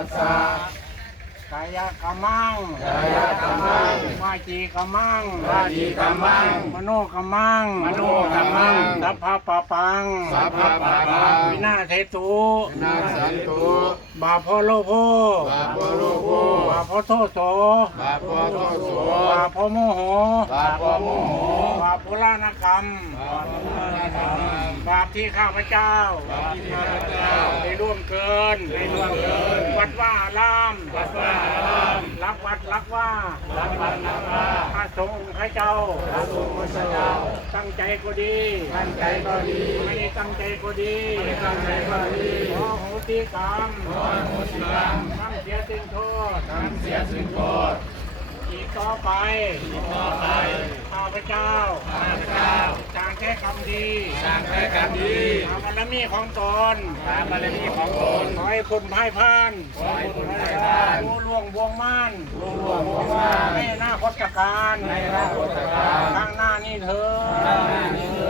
สสะกายกรรมังกายกรรมังวาจีกรรมังวาจีกรรมังมโนกรรมังมโนกรรมังสัพพะปะปังสัพพะปะปังวินาเทตุวินาสันตุบาปโลภบาปโลภบาปโทโสบาปโทโสบาปโมโหบาปโมโหบาปปุราณกรรมบาปปุราณกรรมบาปที่ข้าพเจ้าบาปที่ข้าพเจ้าได้ร่วมเกินวัดว่าอารามวัดว่าอารามรักวัดรักว่ารักวัดรักว่าพระสงฆ์พระเจ้าพระสงฆ์พระเจ้าตั้งใจก็ดีตั้งใจก็ดีไม่ได้ตั้งใจก็ดีไม่ตั้งใจก็ดีขอโหสิกรรมขอโหสิกรรมทำเสียสิ่งโทษทำเสียสิ่งโทษอีกต่อไปข้าพเจ้าสร้างแค่กรรมดีสร้างแค่กรรมดีตามบารมีของตนตามบารมีของตนขอให้คุณพ่ายพานขอให้คุณพ่ายพานรู้ล่วงบวงม่านในหน้าคตการในหน้าคตการข้างหน้านี่เธอข้างหน้านี่เธ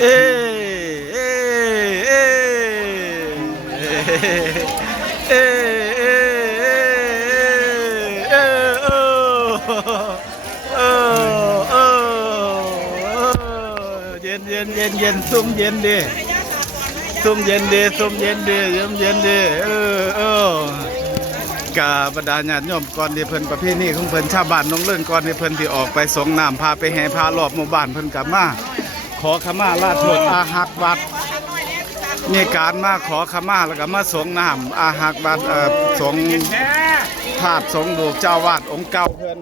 เอเอเอเอเอเอเย็นเย็นเย็นเย็นซุ่มเย็นดิซุ่มเย็นดิซุ่มเย็นดิซุ่มเย็นดิกาบรรดาญาติโยมก่อนที่เพิ่นประเพณีของเพิ่นชาวบ้านน้องเลื่อนก่อนที่เพิ่นที่ออกไปสงน้ำพาไปแห่พารอบหมู่บ้านเพิ่นกลับมาขอขมาลาโทษอาหักวัดมีการมาขอขมาแล้วก็มาสงน้ำอาหักวัดสงธาตุสงดูเจ้าวาดองค์เก่าเพิ่น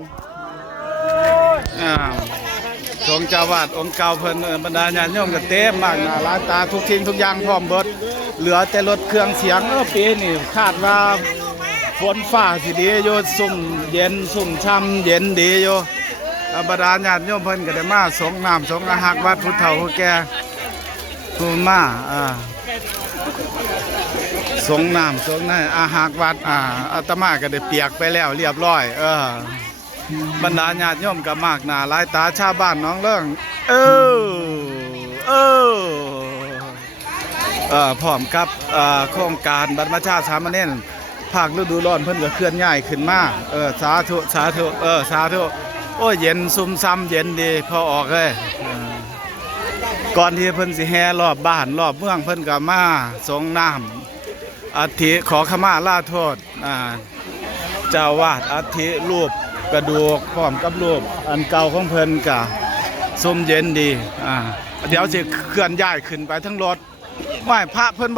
สงเจ้าวาดองค์เก่าเพิ่นบรรดาญาติโยมก็เต็มมากนะร้านตาทุกทิ้งทุกอย่างพร้อมเบิดเหลือแต่รถเครื่องเสียงปีนี้คาดว่าฝนฟ้าสิดีโยซุ่มเย็นซุ่มช่ำเย็นดีโยบรรดาญาติโยมเพิ่นก็ได้มาสงน้ำสงอาหักวัดผู้เฒ่าผู้แก่ผู้มาสงน้ำสงนั่นอาหักวัดอาตมาก็ได้เปียกไปแล้วเรียบร้อยบรรดาญาติโยมก็มากหน้าหลายตาชาวบ้านน้องเรื่องพร้อมกับโครงการบรรพชาสามเณรภาคฤดูร้อนเพิ่นก็เคลื่อนย้ายขึ้นมาสาธุสาธุสาธุโอ้ยเย็นซุ่มซ้ำเย็นดีพอออกเลยก่อนที่เพิ่นสิแห่รอบบ้านรอบเมืองเพิ่นก็มาสงน้ำอัฐิขอขมาลาโทษเจ้าวาดอัฐิรูปกระดูกพร้อมกับรูปอันเก่าของเพิ่นก็ซุ่มเย็นดีเดี๋ยวสิเคลื่อนย้ายขึ้นไปทั้งรถไหว้พระเพิ่น